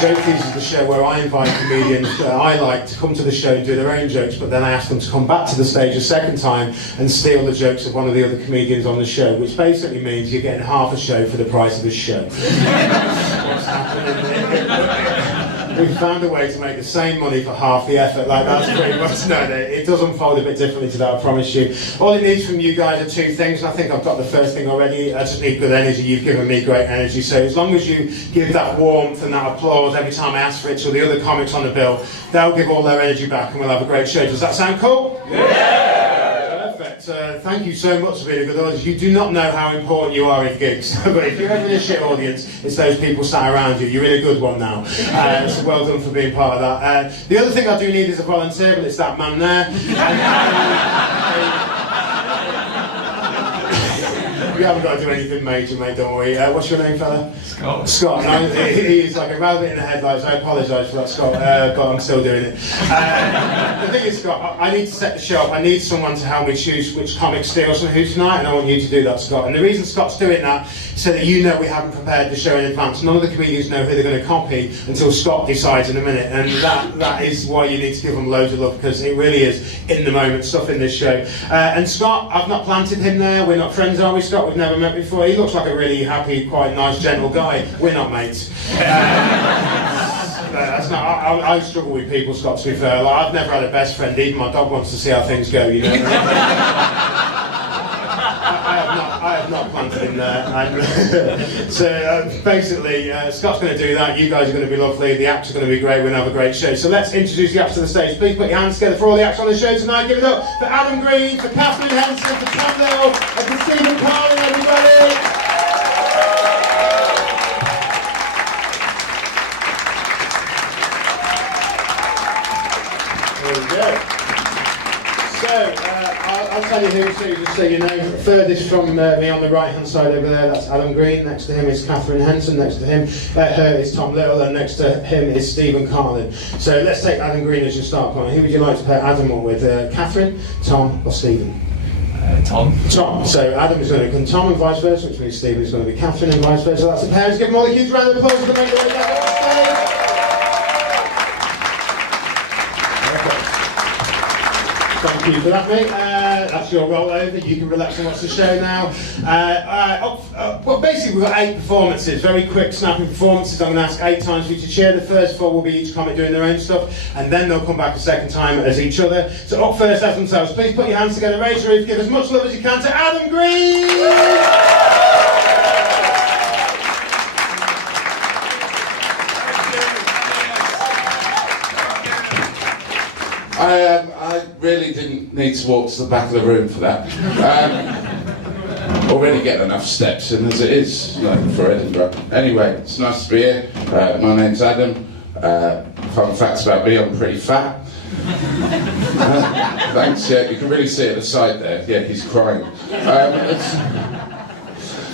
Thieves is the show where I invite comedians that I like to come to the show and do their own jokes, but then I ask them to come back to the stage a second time and steal the jokes of one of the other comedians on the show, which basically means you're getting half a show for the price of a show. What's happening? We've found a way to make the same money for half the effort. Like, that's pretty much, no, it does unfold a bit differently to that, I promise you. All it needs from you guys are two things, and I think I've got the first thing already. I just need good energy. You've given me great energy, so as long as you give that warmth and that applause every time I ask for it to the other comics on the bill, they'll give all their energy back and we'll have a great show. Does that sound cool? Yeah! Thank you so much for being a good audience. You do not know how important you are in gigs, but if you're ever in a shit audience, it's those people sat around you. You're in a good one now. So well done for being part of that. The other thing I do need is a volunteer, but it's that man there. You haven't got to do anything major, mate, don't worry. What's your name, fella? Scott. Scott. No, he's like a rabbit in the headlights. I apologise for that, Scott, but I'm still doing it. The thing is, Scott, I need to set the show up. I need someone to help me choose which comic steals from who tonight, and I want you to do that, Scott. And the reason Scott's doing that is so that you know we haven't prepared the show in advance. None of the comedians know who they're going to copy until Scott decides in a minute, and that is why you need to give them loads of love, because it really is in the moment stuff in this show. And Scott, I've not planted him there. We're not friends, are we, Scott? We've never met before. He looks like a really happy, quite nice, gentle guy. We're not mates. That's not. I struggle with people, Scott, to be fair. Like, I've never had a best friend. Even my dog wants to see how things go, you know. I have not planted him there. So basically, Scott's going to do that. You guys are going to be lovely. The acts are going to be great. We're going to have a great show. So let's introduce the acts to the stage. Please put your hands together for all the acts on the show tonight. Give it up for Adam Greene, for Katharyn Henson, for Tom Little, and for Stephen Carlin, everybody. There we go. So, I'll tell you who to, just so you know. Furthest from me on the right-hand side over there, that's Adam Greene. Next to him is Katharyn Henson. Next to him, her is Tom Little, and next to him is Stephen Carlin. So let's take Adam Greene as your start point. Who would you like to pair Adam on with? Katharyn, Tom, or Stephen? Tom. Tom. So Adam is going to become Tom and vice versa, which means Stephen is going to be Katharyn and vice versa. That's the pair. Let's give them all a huge round of applause for the make their way back on stage. Thank you for that, mate. That's your rollover. You can relax and watch the show now. Well, basically, we've got 8 performances, very quick, snappy performances. I'm going to ask 8 times for you to cheer. The first 4 will be each comic doing their own stuff, and then they'll come back a second time as each other. So up first as themselves. Please put your hands together, raise your roof, give as much love as you can to Adam Greene! I really didn't need to walk to the back of the room for that. Already getting enough steps in as it is, like, for Edinburgh. Anyway, it's nice to be here. My name's Adam. Fun facts about me, I'm pretty fat. Thanks, yeah, you can really see it at the side there. Yeah, he's crying.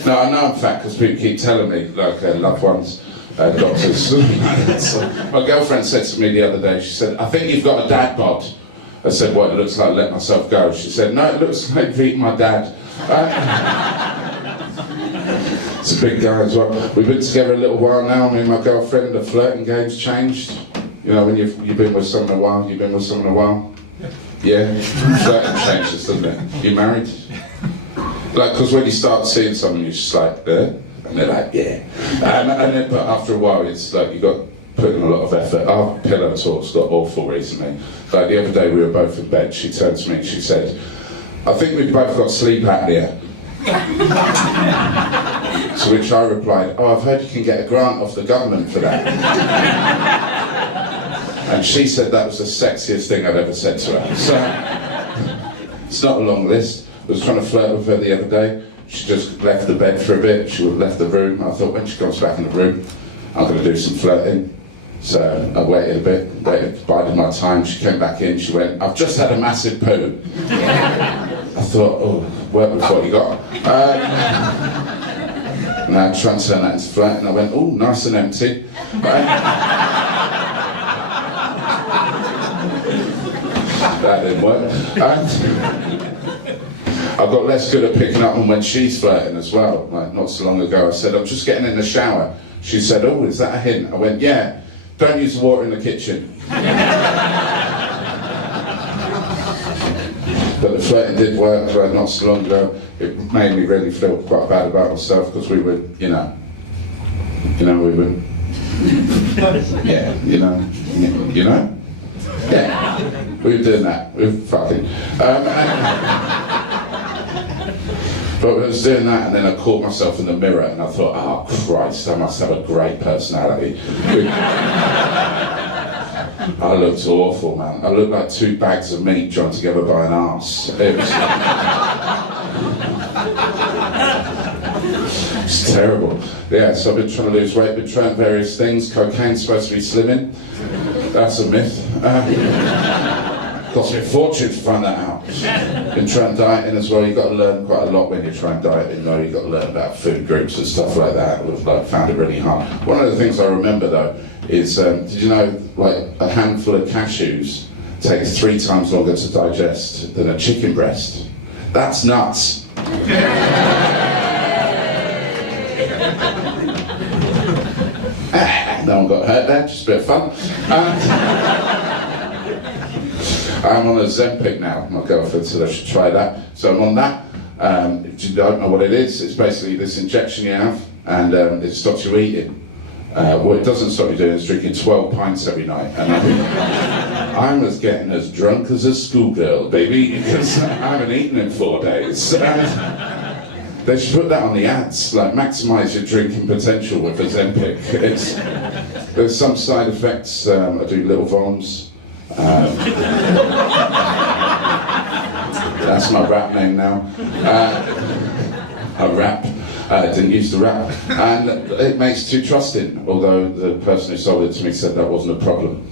No, I know I'm fat because people keep telling me, like loved ones. Doctors. My girlfriend said to me the other day, she said, I think you've got a dad bod. I said, what, it looks like let myself go. She said, no, it looks like beat my dad. It's a big guy as well. We've been together a little while now, me and my girlfriend. The flirting game's changed. You know, when you've been with someone a while, you've been with someone a while. Yeah, flirting changes, doesn't it? You married? Like, because when you start seeing someone, you're just like, and they're like, yeah. But after a while, it's like you got put in a lot of effort. Our pillow talks got awful recently. Like the other day, we were both in bed. She turned to me and she said, I think we've both got sleep apnea. To which I replied, oh, I've heard you can get a grant off the government for that. And she said that was the sexiest thing I'd ever said to her. So, it's not a long list. I was trying to flirt with her the other day. She just left the bed for a bit, she left the room. I thought when she comes back in the room, I'm going to do some flirting. So I waited a bit, bided my time. She came back in, she went, I've just had a massive poo. I thought, oh, work with what you got. And I tried to turn that into flirt, and I went, oh, nice and empty. That didn't work. I got less good at picking up on when she's flirting as well. Like not so long ago, I said, I'm just getting in the shower. She said, oh, is that a hint? I went, yeah. don't use the water in the kitchen. But the flirting did work, not so long ago. It made me really feel quite bad about myself because we were, we were, yeah, yeah, we were doing that, we were fucking. But I was doing that, and then I caught myself in the mirror, and I thought, oh Christ, I must have a great personality. I looked awful, man. I looked like 2 bags of meat joined together by an arse. It's terrible. Yeah, so I've been trying to lose weight, been trying various things. Cocaine's supposed to be slimming. That's a myth. Cost me a fortune to find that out. Been trying dieting as well. You've got to learn quite a lot when you're trying dieting. You've got to learn about food groups and stuff like that. We've found it really hard. One of the things I remember though is, did you know, like a handful of cashews takes 3 times longer to digest than a chicken breast? That's nuts. No one got hurt there, just a bit of fun. I'm on a Ozempic now. My girlfriend said I should try that. So I'm on that. If you don't know what it is, it's basically this injection you have, and it stops you eating. What it doesn't stop you doing is drinking 12 pints every night. And I was getting as drunk as a schoolgirl, baby, because I haven't eaten in 4 days. They should put that on the ads, like maximise your drinking potential with Ozempic. There's some side effects. I do little voms. That's my rap name now. I rap. I didn't used to rap. And it makes it too trusting, although the person who sold it to me said that wasn't a problem.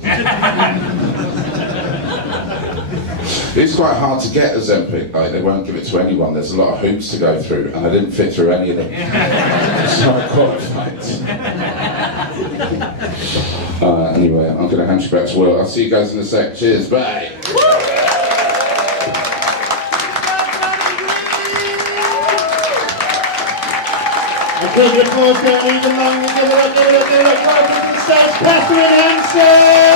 It's quite hard to get Ozempic, like they won't give it to anyone. There's a lot of hoops to go through, and I didn't fit through any of them. So I qualified. Anyway, I'm going to hand you back to Will. I'll see you guys in a sec. Cheers, bye. Give it applause, don't leave them long. Give it up. Welcome to the stage, Katharyn Henson!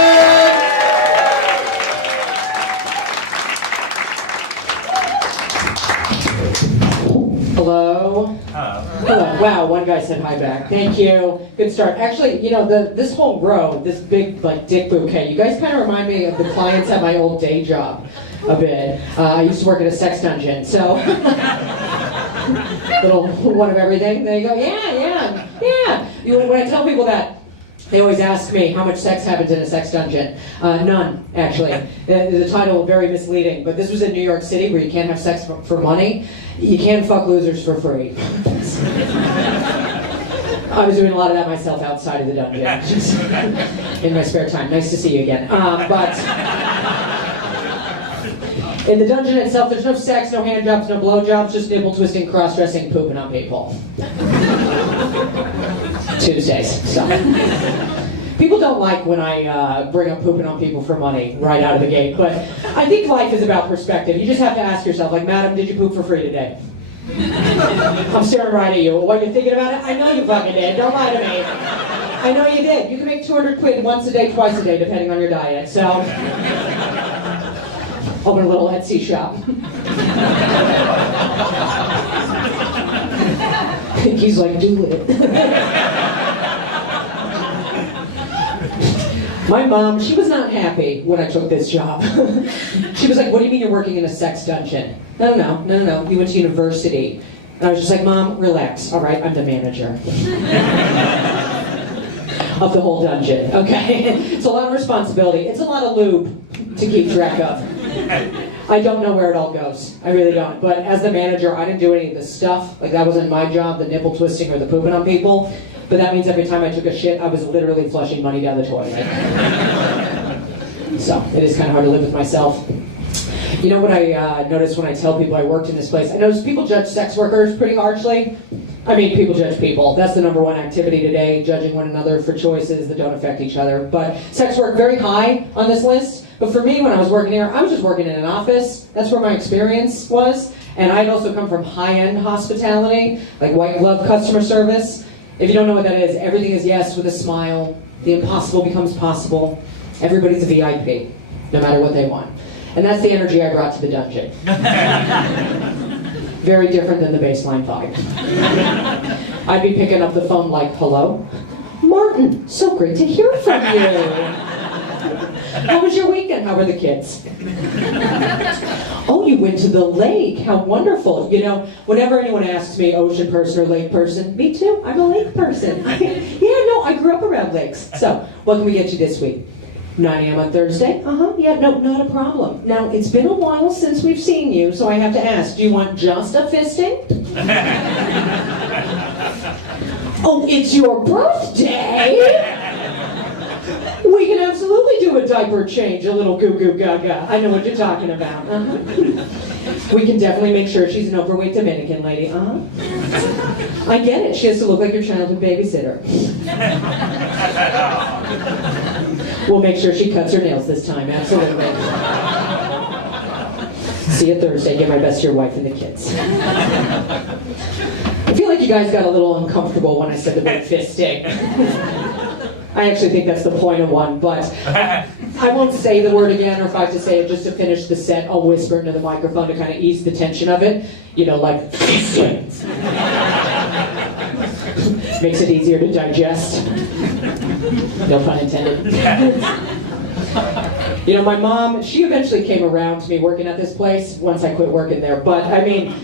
Hello. Hello. Wow, one guy said hi back. Thank you. Good start. Actually, this whole row, this big dick bouquet, you guys kind of remind me of the clients at my old day job a bit. I used to work at a sex dungeon, so little one of everything. There you go. Yeah. When I tell people that, they always ask me how much sex happens in a sex dungeon. None, actually. The title very misleading, but this was in New York City where you can't have sex for money. You can't fuck losers for free. I was doing a lot of that myself outside of the dungeon, in my spare time. Nice to see you again. But in the dungeon itself, there's no sex, no hand jobs, no blow jobs, just nipple twisting, cross-dressing, pooping on people. Tuesdays. So. People don't like when I bring up pooping on people for money right out of the gate, but I think life is about perspective. You just have to ask yourself, madam, did you poop for free today? I'm staring right at you. What, you're thinking about it? I know you fucking did. Don't lie to me. I know you did. You can make 200 quid once a day, twice a day, depending on your diet. So, open a little Etsy shop. He's like, do it. My mom, she was not happy when I took this job. She was like, what do you mean you're working in a sex dungeon? No. You went to university. And I was just like, Mom, relax. All right, I'm the manager. Of the whole dungeon, okay? It's a lot of responsibility. It's a lot of lube to keep track of. I don't know where it all goes. I really don't. But as the manager, I didn't do any of the stuff. That wasn't my job, the nipple twisting or the pooping on people. But that means every time I took a shit, I was literally flushing money down the toilet. So it is kind of hard to live with myself. You know what I noticed when I tell people I worked in this place? I noticed people judge sex workers pretty harshly. I mean, people judge people. That's the number one activity today, judging one another for choices that don't affect each other. But sex work, very high on this list. But for me, when I was working here, I was just working in an office. That's where my experience was. And I'd also come from high-end hospitality, like white glove customer service. If you don't know what that is, everything is yes with a smile. The impossible becomes possible. Everybody's a VIP, no matter what they want. And that's the energy I brought to the dungeon. Very different than the baseline vibe. I'd be picking up the phone like, hello? Martin, so great to hear from you. How was your weekend? How were the kids? Oh, you went to the lake. How wonderful. You know, whenever anyone asks me, ocean person or lake person, me too, I'm a lake person. Yeah, no, I grew up around lakes. So, what can we get you this week? 9 a.m. on Thursday? Yeah, no, not a problem. Now, it's been a while since we've seen you, so I have to ask, do you want just a fisting? Oh, it's your birthday? We can absolutely do a diaper change, a little goo goo gaga. I know what you're talking about. We can definitely make sure she's an overweight Dominican lady. I get it. She has to look like your childhood babysitter. We'll make sure she cuts her nails this time. Absolutely. See you Thursday. Give my best to your wife and the kids. I feel like you guys got a little uncomfortable when I said the word fisting. I actually think that's the point of one, but I won't say the word again, or if I have to say it just to finish the set, I'll whisper into the microphone to kind of ease the tension of it. You know, like, makes it easier to digest. No pun intended. You know, my mom, she eventually came around to me working at this place once I quit working there, but I mean,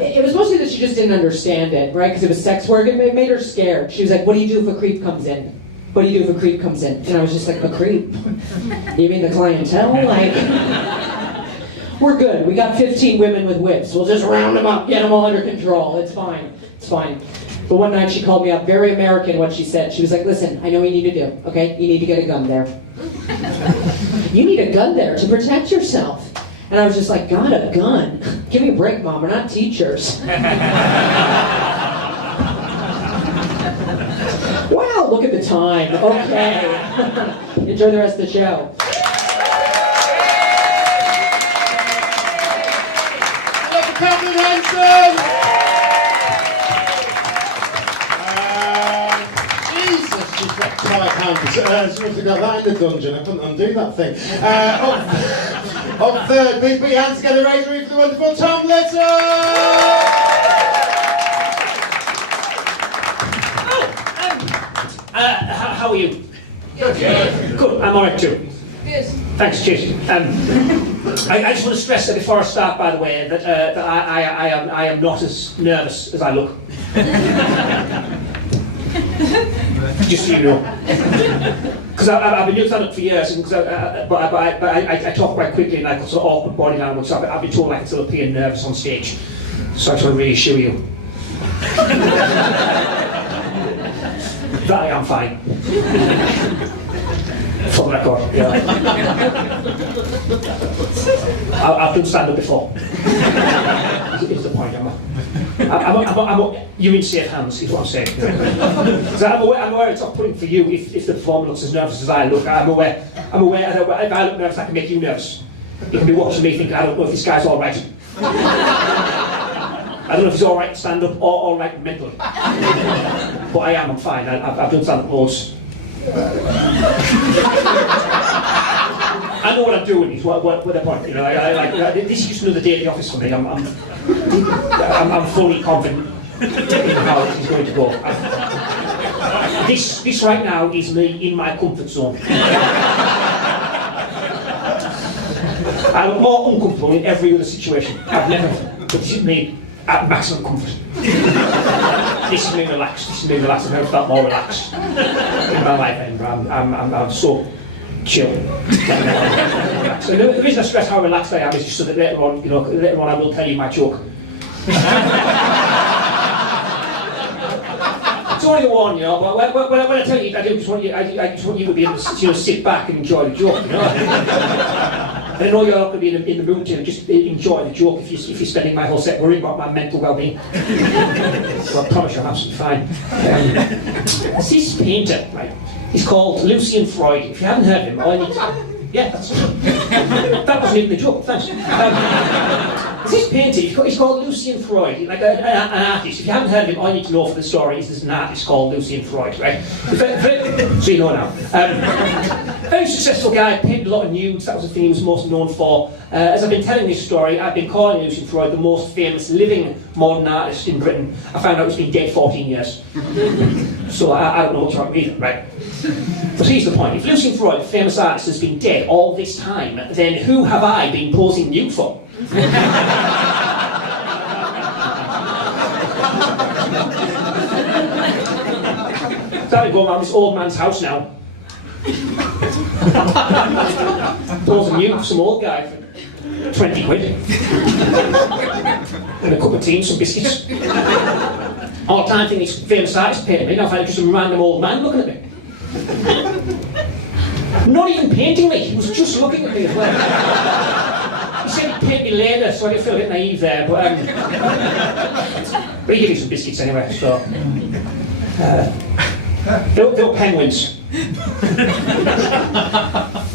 it was mostly that she just didn't understand it, right? Because it was sex work, it made her scared. She was like, what do you do if a creep comes in? What do you do if a creep comes in? And I was just like, a creep? You mean the clientele? Like, we're good. We got 15 women with whips. We'll just round them up, get them all under control. It's fine. It's fine. But one night she called me up, very American what she said. She was like, listen, I know what you need to do, okay? You need to get a gun there. You need a gun there to protect yourself. And I was just like, God, a gun? Give me a break, Mom. We're not teachers. Wow, look at the time. Okay. Enjoy the rest of the show. Dr. Katharyn Henson! Jesus, she's got tight hands. She must have got that in the dungeon. I couldn't undo that thing. Up third, big hands together, raise for the wonderful Tom Little! How are you? Good. Good. I'm all right too. Good. Thanks, cheers. I just want to stress that before I start, by the way, that I am not as nervous as I look. Just so you know. Because I've been doing stand-up for years, and but I talk quite quickly and I got sort of awkward body language, so I've been told I can still appear nervous on stage. So I just want to reassure you that I am fine. For the record, yeah. I've done stand-up before. Is the point, you're in safe hands, is what I'm saying. So I'm aware it's off-putting for you if the performer looks as nervous as I look. I'm aware if I look nervous, I can make you nervous. You can be watching me thinking, I don't know if this guy's alright. I don't know if he's alright stand-up or alright mentally. But I'm fine. I've done stand-up loads. I know what I'm doing. Is what the point? You know, this is just another day at the office for me. I'm fully confident in how this is going to go. This right now is me in my comfort zone. I'm more uncomfortable in every other situation. I've never, but this is me at maximum comfort. This is me relaxed. I've never felt more relaxed in my life. I'm so chill. So the reason I stress how relaxed I am is just so that later on I will tell you my joke. It's only the one, but when I tell you, I just want you to be able to sit back and enjoy the joke, I know you're not going to be in the mood to just enjoy the joke if you're spending my whole set worrying about my mental well-being. So I promise you I'm absolutely fine. It's this painter, right? He's called Lucian Freud. If you haven't heard of him, all I need to... Yeah, that's it. That wasn't even the joke, thanks. This painter, he's called Lucian Freud, like an artist. If you haven't heard of him, all you need to know for the story is there's an artist called Lucian Freud, right? So you know now. Very successful guy, painted a lot of nudes, that was the thing he was most known for. As I've been telling this story, I've been calling Lucian Freud the most famous living modern artist in Britain. I found out he's been dead 14 years. So I don't know what's wrong with either, right? But here's the point. If Lucian Freud, the famous artist, has been dead all this time, then who have I been posing nude for? Starting going around this old man's house now. Posing nude for some old guy for 20 quid. And a cup of tea and some biscuits. All the time thinking this famous artist painted me, now I find just some random old man looking at me. Not even painting me, he was just looking at me as well. He said he'd paint me later, so I did feel a bit naive there, but he gave me some biscuits anyway, so... They were penguins.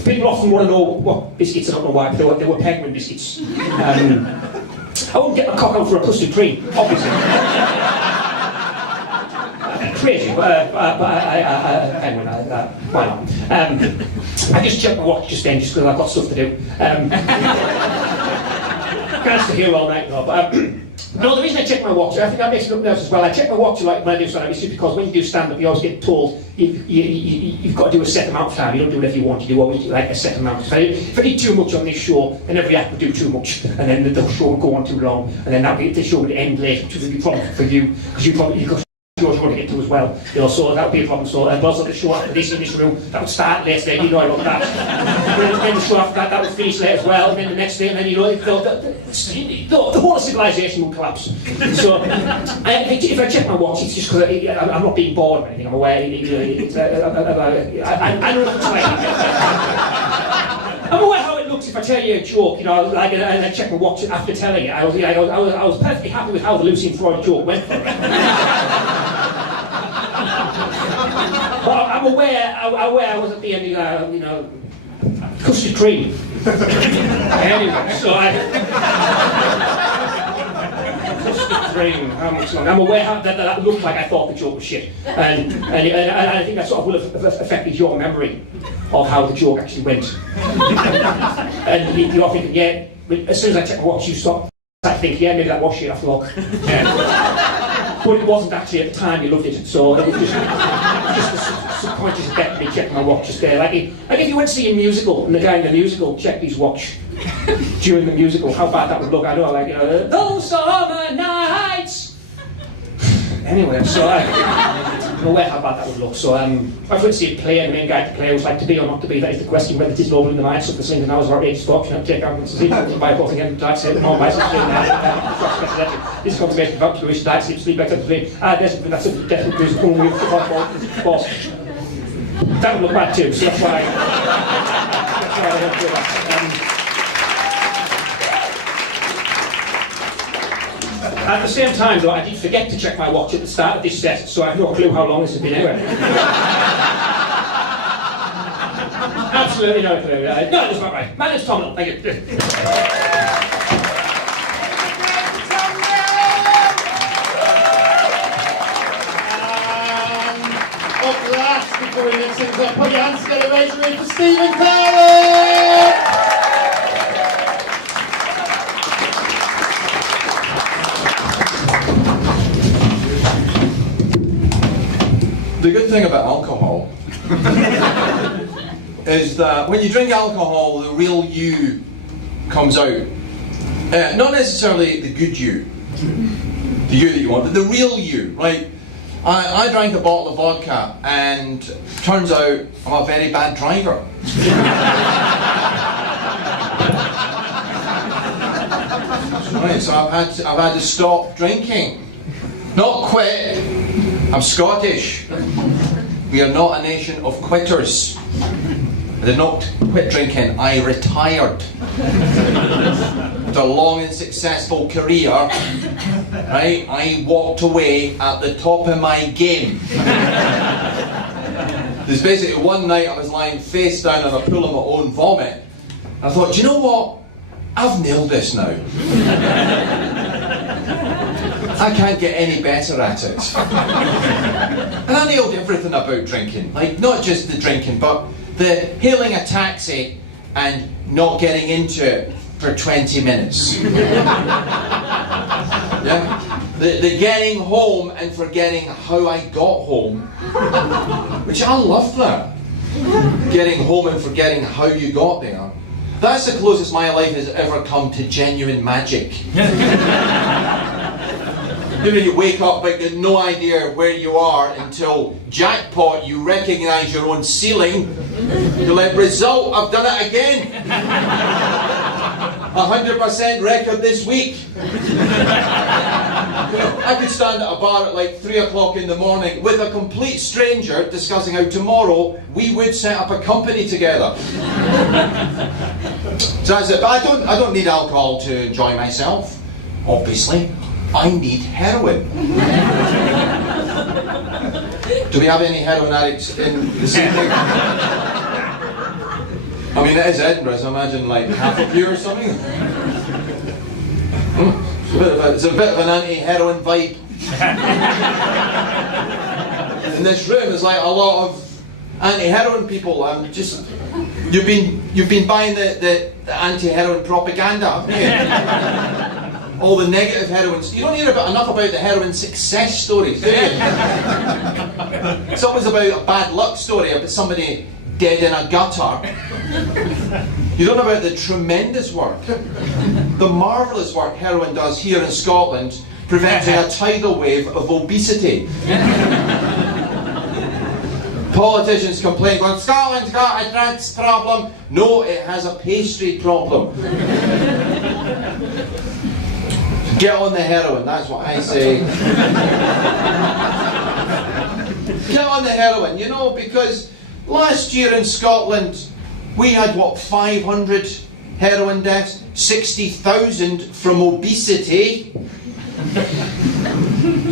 People often want to know what biscuits, I don't know why, but they were penguin biscuits. I wouldn't get my cock out for a custard cream, obviously. Crazy, but penguin, why not? I just checked my watch just then, just because I've got stuff to do. Can't stay here all night, no, but... No, the reason I check my watch, I think that makes it look nervous as well. I check my watch like when I do stand-up, it's just because when you do stand-up, you always get told you've got to do a set amount of time. You don't do whatever you want, you do always like a set amount of time. If I did too much on this show, then every act would do too much, and then the show would go on too long, and then the show would end late, which would be a problem for you, because you got shows you want to get to as well, you know, so that would be a problem. So also the show after this in this room, that would start late then, you know about that. And then the show after that would finish late as well, and then the next day, and then you know, the whole civilization would collapse. So if I check my watch, it's just because I'm not being bored or anything, I'm aware, I know what it's like. I'm aware how it looks if I tell you a joke, you know, like, and I check my watch after telling it. I was perfectly happy with how the Lucian Freud joke went for it. But I'm aware I was at the end, you know, custard cream. Anyway, so custard cream, how much longer? I'm aware how that looked like I thought the joke was shit. And I think that sort of will have affected your memory of how the joke actually went. And you're thinking, yeah, as soon as I check my watch, you stop. I think, yeah, maybe that was shit after all. Yeah. But it wasn't actually at the time you loved it, so it was just a subconscious effect of me checking my watch just there. Like if you went to see a musical and the guy in the musical checked his watch during the musical, how bad that would look. I know, like, you know, those summer nights. Anyway, so I'm aware how bad that would look. So I went to see a play, and the main guy at the play was like, to be or not to be, that is the question, whether it is noble in the minds of the singing. I was outrageous talk, you know, take out and see, by both again, died, say, no, by this confirmation about to wish, died, sleep, back up to sleep. That's a definite reason for me to boss. That would look bad too, so that's why I don't do that. At the same time, though, I did forget to check my watch at the start of this set, so I have no clue how long this has been anyway. Absolutely no clue. No, that's not right. My name's Tom. Thank you. Up last, before we mix things up, put your hands together, raise your hand for Stephen Carlin! The good thing about alcohol is that when you drink alcohol, the real you comes out. Not necessarily the good you, the you that you want, but the real you, right? I drank a bottle of vodka, and turns out I'm a very bad driver. Right, so I've had to stop drinking. Not quit. I'm Scottish. We are not a nation of quitters. I did not quit drinking, I retired. After a long and successful career, right, I walked away at the top of my game. There's basically one night I was lying face down in a pool of my own vomit. I thought, do you know what? I've nailed this now. I can't get any better at it. And I nailed everything about drinking. Like, not just the drinking, but the hailing a taxi and not getting into it for 20 minutes. Yeah? The getting home and forgetting how I got home. Which I love that. Getting home and forgetting how you got there. That's the closest my life has ever come to genuine magic. You know, you wake up like you've no idea where you are until jackpot, you recognise your own ceiling. You're like, result, I've done it again. 100% record this week. You know, I could stand at a bar at like 3 o'clock in the morning with a complete stranger discussing how tomorrow we would set up a company together. So that's it. But I don't need alcohol to enjoy myself, obviously. I need heroin. Do we have any heroin addicts in this evening? I mean, it is Edinburgh, so imagine like half of you or something. It's a bit of an anti-heroin vibe. In this room, there's like a lot of anti-heroin people. You've been buying the anti-heroin propaganda, haven't you? All the negative heroines. You don't hear enough about the heroin success stories, do you? It's always about a bad luck story about somebody dead in a gutter. You don't know about the tremendous work, the marvellous work heroin does here in Scotland, preventing a tidal wave of obesity. Politicians complain, going, Scotland's got a drugs problem. No, it has a pastry problem. Get on the heroin, that's what I say. Get on the heroin, you know, because last year in Scotland we had, 500 heroin deaths, 60,000 from obesity.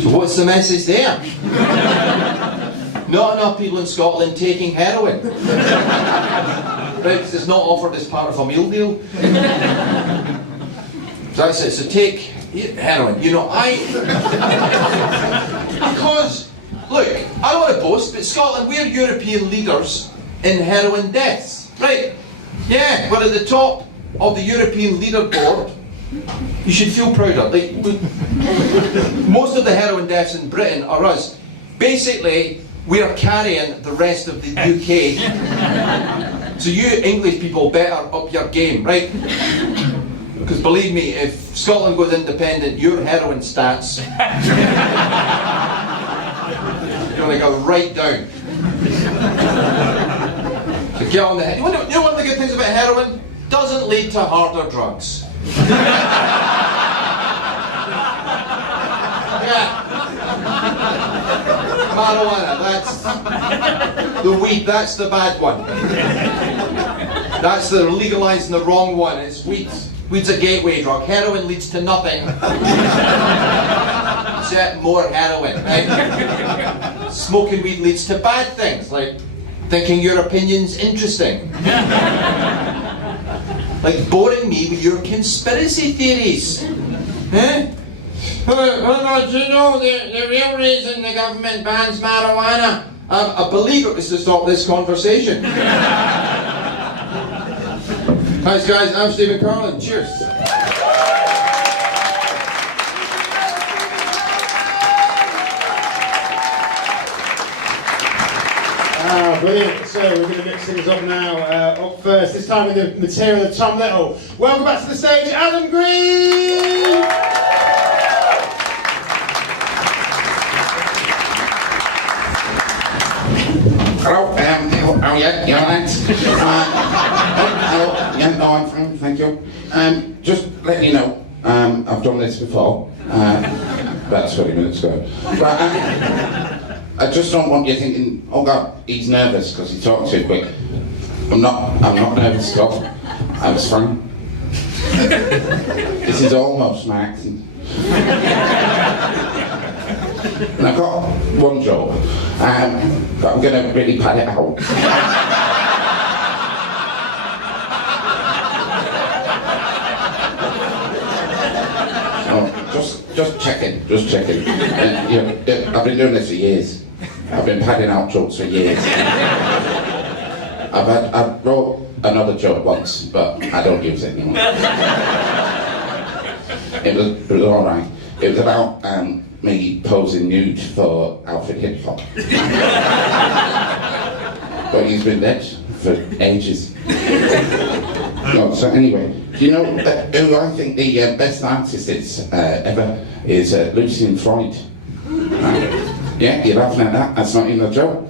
So what's the message there? Not enough people in Scotland taking heroin. Right, because it's not offered as part of a meal deal. So that's it, so take heroin. You know, because, look, I don't want to boast, but Scotland, we're European leaders in heroin deaths. Right? Yeah, we're at the top of the European leaderboard. You should feel proud of. Like, most of the heroin deaths in Britain are us. Basically, we are carrying the rest of the UK. So you English people better up your game, right? Because believe me, if Scotland goes independent, your heroin stats are going to go right down. So get on the heroin. You know one of the good things about heroin? Doesn't lead to harder drugs. Yeah. Marijuana, that's the weed, that's the bad one. That's the legalising the wrong one. It's weed. Weed's a gateway drug. Heroin leads to nothing. Except more heroin, right? Smoking weed leads to bad things, like thinking your opinion's interesting. Like boring me with your conspiracy theories. Eh? Well, do you know the real reason the government bans marijuana? I believe it was to stop this conversation. Thanks guys, I'm Stephen Carlin. Cheers. Brilliant. So we're going to mix things up now. Up first, this time with the material of Tom Little. Welcome back to the stage, Adam Greene! Hello, oh yeah, you alright? Hello, yeah, no, I'm fine, thank you. Just letting you know, I've done this before, about 20 minutes ago. But I just don't want you thinking, oh God, he's nervous because he talked too quick. I'm not nervous at all. I was fine. This is almost my accent. And I've got one joke, but I'm going to really pad it out. Just checking. I've been doing this for years. I've been padding out jokes for years. I wrote another joke once, but I don't use it anymore. It was all right. It was about me posing nude for Alfred Hitchcock. But he's been dead for ages. No, so anyway, do you know who I think the best artist is ever is Lucian Freud? Yeah, you're laughing at that. That's not even a joke.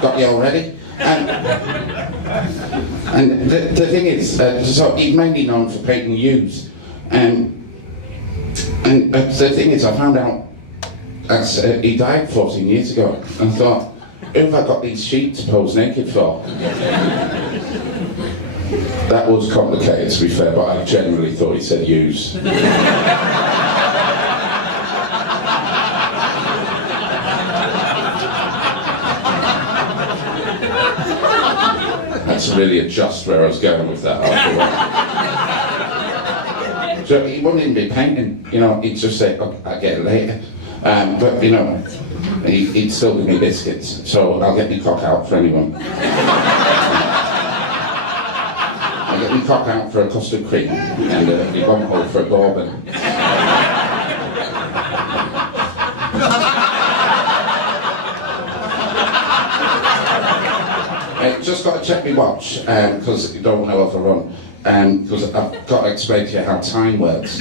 Got you already? And the thing is, so he's mainly known for painting nudes. And the thing is, I found out he died 14 years ago. And I thought, who have I got these sheets posed naked for? That was complicated, to be fair, but I generally thought he said use. Had to really adjust where I was going with that afterwards. So he wouldn't even be painting, he'd just say, oh, I'll get it later. But, he'd still give me biscuits, so I'll get my cock out for anyone. I'll get my cock out for a custard cream, and my bum hole for a bourbon. Just got to check my watch, because you don't know if I run, because I've got to explain to you how time works.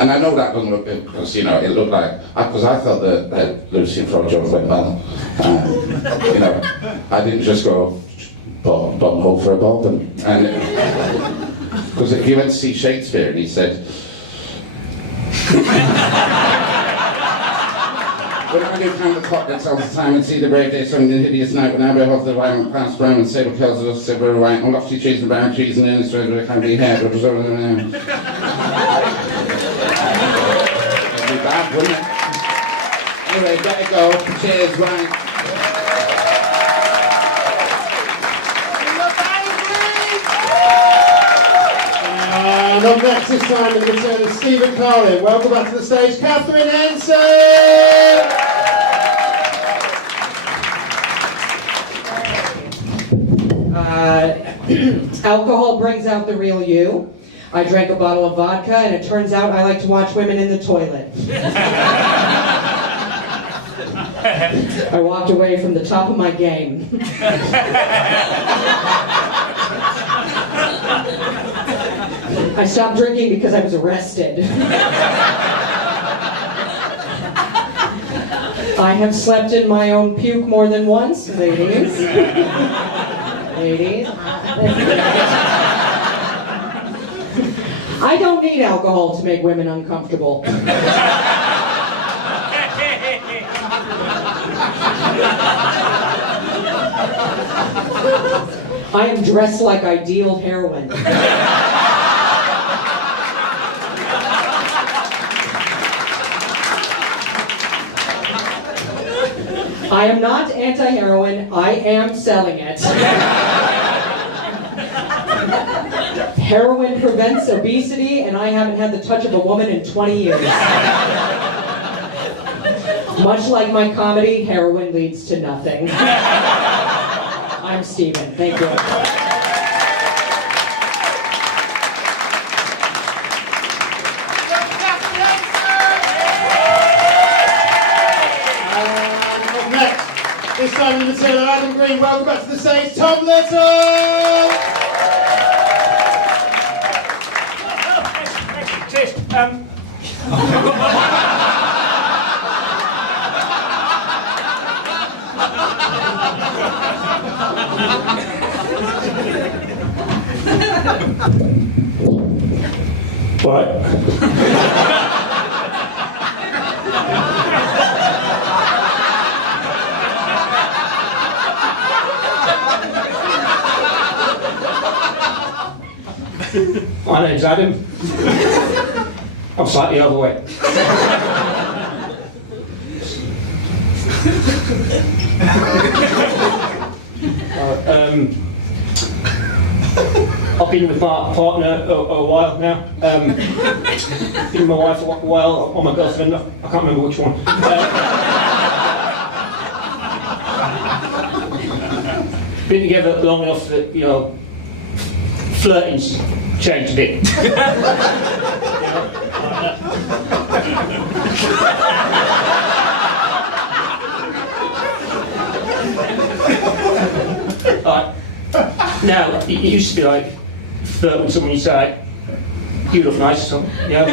And I know that doesn't look good, because, it looked like, because I thought that Lucian Freud joke went well. I didn't just go, bum hole for a bourbon. And, because if you went to see Shakespeare and he said, when I do count the clock that tells the time and see the brave day, some hideous night, when I behold the violent past brown and sable curls of us, silver white, and lofty cheese and brown cheese and earnest red with a candy hair, but it was all It'd be bad, wouldn't it? Anyway, better go. Cheers, right. And up next this time, the return of Stephen Carlin. Welcome back to the stage, Katharyn Henson! Alcohol brings out the real you. I drank a bottle of vodka, and it turns out I like to watch women in the toilet. I walked away from the top of my game. I stopped drinking because I was arrested. I have slept in my own puke more than once, ladies. Ladies. I don't need alcohol to make women uncomfortable. I am dressed like ideal heroin. I am not anti-heroin, I am selling it. Heroin prevents obesity, and I haven't had the touch of a woman in 20 years. Much like my comedy, heroin leads to nothing. I'm Stephen, thank you. This time in the return of Adam Greene. Welcome back to the stage, Tom Little! Cheers. What? My name's Adam. I'm slightly overweight. been with my partner a while now. Been with my wife a while, or my girlfriend, I can't remember which one. Been together long enough that, you know, flirting's changed a bit. Now, it used to be like, flirt with someone, you say, you look nice or something, you know?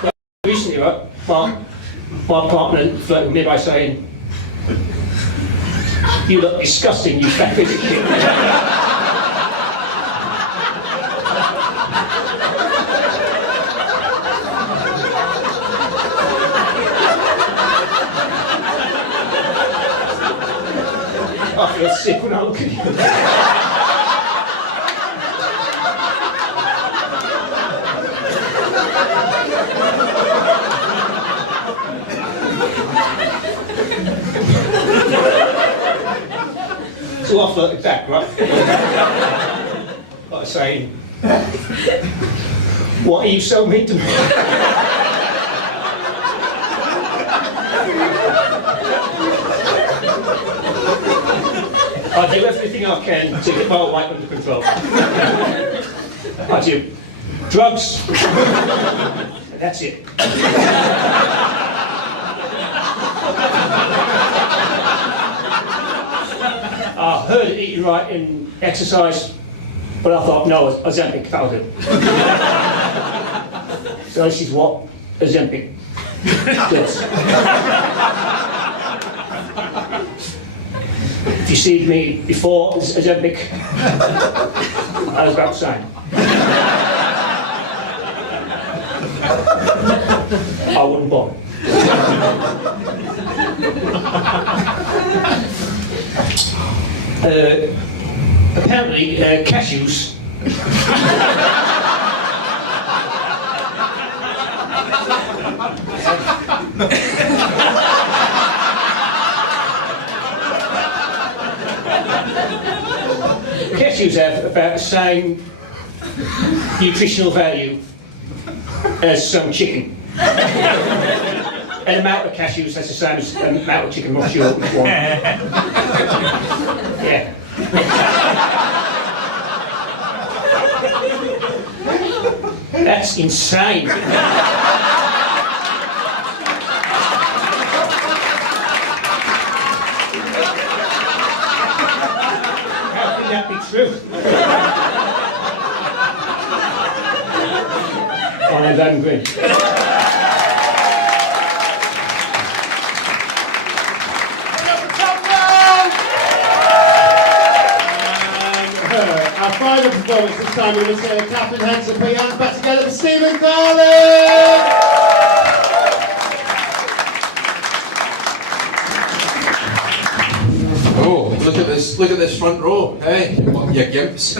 But recently, right, my partner flirted with me by saying, you look disgusting, you fat bitch. I feel sick when I look at you. So I flirted back, right? By saying, what are you so mean to me? I do everything I can to get my weight under control. I do drugs. That's it. I heard eating right and exercise, but I thought, no, Ozempic, that'll do. So this is what Ozempic does. If you see me before Ozempic, I was about to sign. I wouldn't bother. Apparently, cashews. Cashews have about the same nutritional value as some chicken. An amount of cashews has the same as an amount of chicken. I'm not sure which one. Yeah. That's insane. How can that be true? I'm Adam Greene. Our final performance this time we must hear Katharyn Henson. Put your hands back together for Stephen Carlin! Oh, look at this front row. Hey, what, you gimps.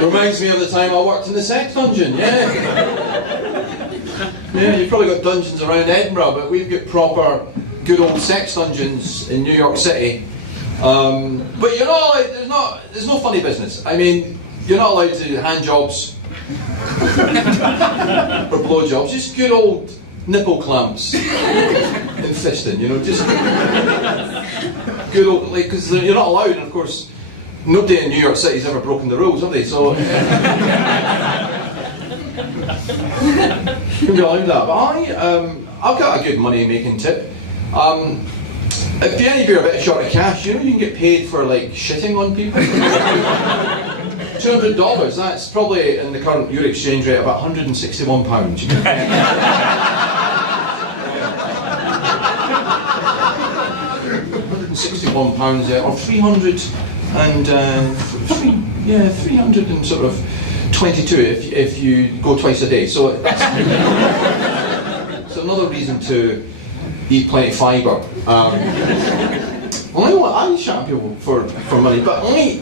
Reminds me of the time I worked in the sex dungeon, yeah. Yeah, you've probably got dungeons around Edinburgh, but we've got proper good old sex dungeons in New York City. But you know, like, there's no funny business. I mean, you're not allowed to hand jobs or blow jobs, just good old nipple clamps and fisting, you know, just good old, like, because you're not allowed, and of course, nobody in New York City's ever broken the rules, have they? So can be allowed that. But I've got a good money making tip. If any of you are a bit short of cash, you know you can get paid for like shitting on people. $200. That's probably in the current euro exchange rate about £161. £161, yeah, or 300 and 300 and sort of 22 if you go twice a day. So that's so another reason to eat plenty of fibre. Well, you know what? I shut up people for money, but only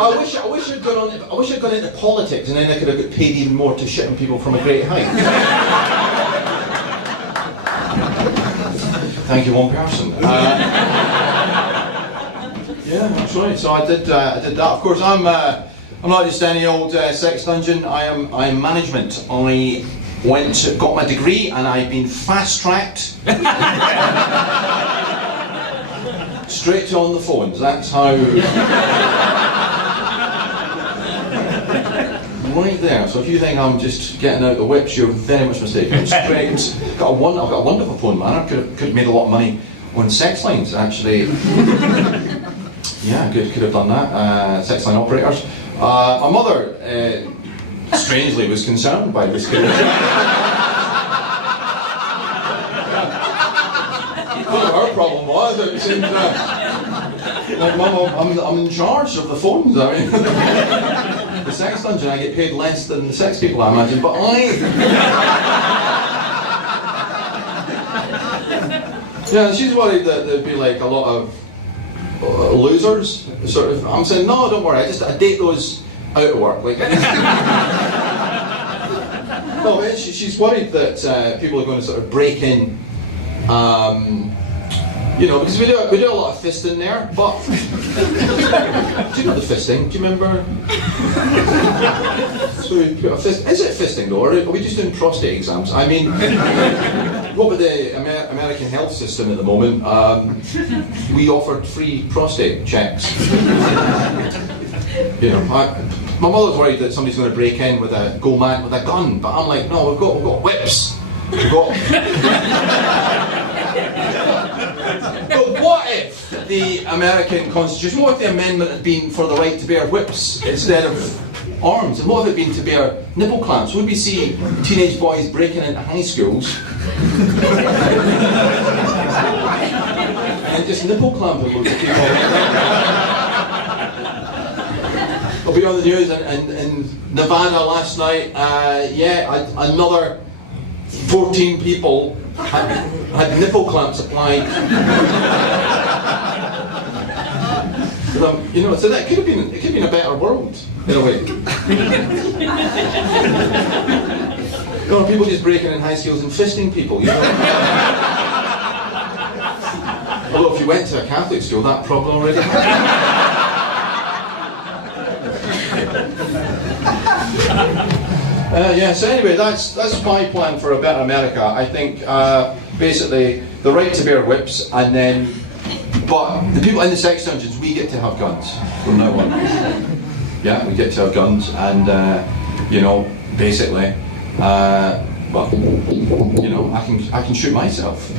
I wish I'd gone into politics, and then I could have got paid even more to shit on people from a great height. Thank you, one person. Yeah, that's right. So I did that. Of course, I'm not just any old sex dungeon. I am management. I got my degree, and I've been fast-tracked straight to on the phones. That's how. Right there. So if you think I'm just getting out the whips, you're very much mistaken. Straight. I've got a wonderful phone, man. I could have made a lot of money on sex lines, actually. Yeah, could have done that. Sex line operators. My mother, strangely, was concerned by this condition. What her problem was, it seemed like, Mum, I'm in charge of the phones. I mean, the sex dungeon, I get paid less than the sex people, I imagine, but yeah, she's worried that there'd be like a lot of losers, sort of. I'm saying, no, don't worry, I date those out of work. Like, no, but she's worried that people are going to sort of break in, you know, because we do a lot of fisting there. But do you know the fisting? Do you remember? So we put a fist. Is it fisting though, or are we just doing prostate exams? I mean, what with the American health system at the moment, we offered free prostate checks. You know, my mother's worried that somebody's going to break in with a gun, but I'm like, no, we've got whips. We've got. But what if the American Constitution, what if the amendment had been for the right to bear whips instead of arms? And what if it had been to bear nipple clamps? Would we see teenage boys breaking into high schools and just nipple clamping loads of people? I'll be on the news in Nevada last night. Another 14 people had nipple clamps applied. You know, so that could have been a better world in a way. You know, people just breaking in high schools and fisting people. You know. Although if you went to a Catholic school, that problem already happened. So anyway, that's my plan for a better America. I think basically the right to bear whips, and then, but the people in the sex dungeons, we get to have guns from now on. Yeah, we get to have guns, and you know, basically, well, you know, I can shoot myself.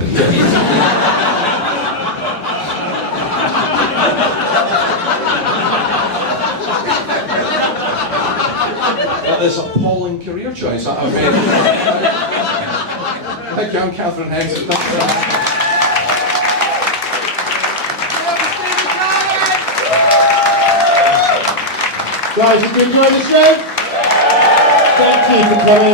This appalling career choice that I've made. Thank you, I'm Katharyn Henson. Thanks for that. Guys, did you enjoy the show? Thank you for coming.